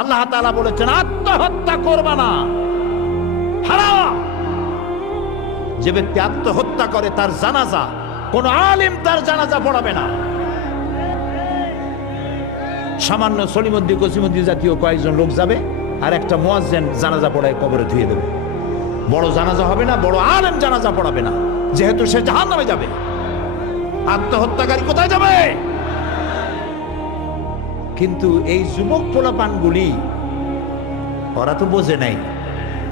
আল্লাহ তাআলা বলেছেন আত্মহত্যা করবা না, হারাম। যে ব্যক্তি আত্মহত্যা করে তার জানাজা কোন আলেম তার জানাজা পড়াবে না। সামান্য সলিমুদ্দি কসিমুদ্দি জাতীয় কয়েকজন লোক যাবে, আর একটা মুয়াজ্জিন জানাজা পড়ায় কবরে ধুয়ে দেবে। বড় জানাজা হবে না, বড় আলেম জানাজা পড়াবে না, যেহেতু সে জাহান্নামে যাবে। আত্মহত্যাকারী কোথায় যাবে? কিন্তু এই যুবক পোলাপানগুলি ওরা তো বোঝে নাই,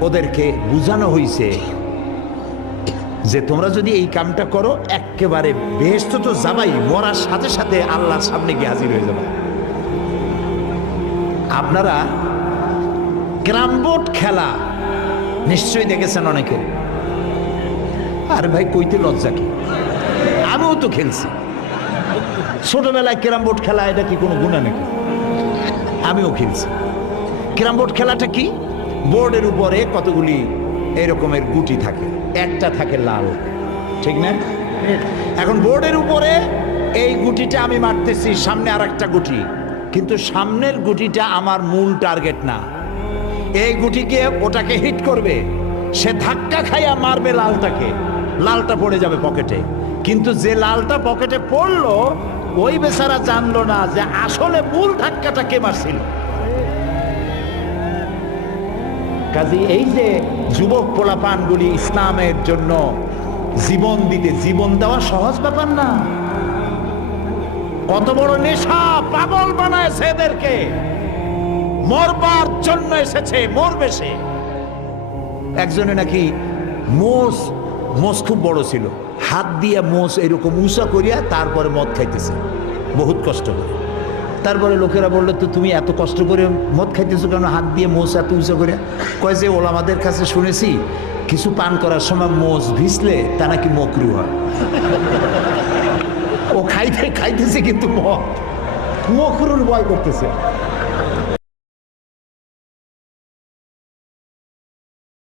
ওদেরকে বুঝানো হয়েছে যে তোমরা যদি এই কামটা করো একেবারে বেহেশত তো যাবাই, মরার সাথে সাথে আল্লাহর সামনে গিয়ে হাজির হয়ে যাবে। আপনারা ক্যারাম বোর্ড খেলা নিশ্চয়ই দেখেছেন অনেকে। আর ভাই কইতে লজ্জা কি, আমিও তো খেলছি ছোটবেলায় ক্যারাম বোর্ড খেলা। এটা কি কোনো গুনাহ নাকি? আমিও খেলছি। ক্যারাম বোর্ড খেলাটা কি? বোর্ডের উপরে কতগুলি এরকমের গুটি থাকে, একটা থাকে লাল, ঠিক না? এখন বোর্ডের উপরে এই গুটিটা আমি মারতেছি, সামনে আর একটা গুটি, কিন্তু সামনের গুটিটা আমার মূল টার্গেট না। এই গুটিকে ওটাকে হিট করবে, সে ধাক্কা খাইয়া মারবে লালটাকে, লালটা পড়ে যাবে পকেটে। কিন্তু যে লালটা পকেটে পড়লো ওই বেচারা জানলো না যে আসলে মূল ধাক্কাটা কে মারছিল। কাজী এই যে যুবক পোলাপানগুলি ইসলামের জন্য জীবন দিতে, জীবন দেওয়া সহজ ব্যাপার না। কত বড় নেশা, পাগল বানায় এদেরকে। মরবার জন্য এসেছে, মরবে সে। একজনে নাকি মোষ খুব বড় ছিল, হাত দিয়ে মোষ এরকম উঁচা করিয়া তারপরে মদ খাইতেছে বহুত কষ্ট করে। তারপরে লোকেরা বললো, তো তুমি এত কষ্ট করে মদ খাইতেছো কেন, হাত দিয়ে মোষ এত উঁচা করিয়া? কয় যে ওলামাদের কাছে শুনেছি কিছু পান করার সময় মোষ ভিজলে তা নাকি মকরু হয়। ও খাইতেছে কিন্তু মকরুর ভয় করতেছে।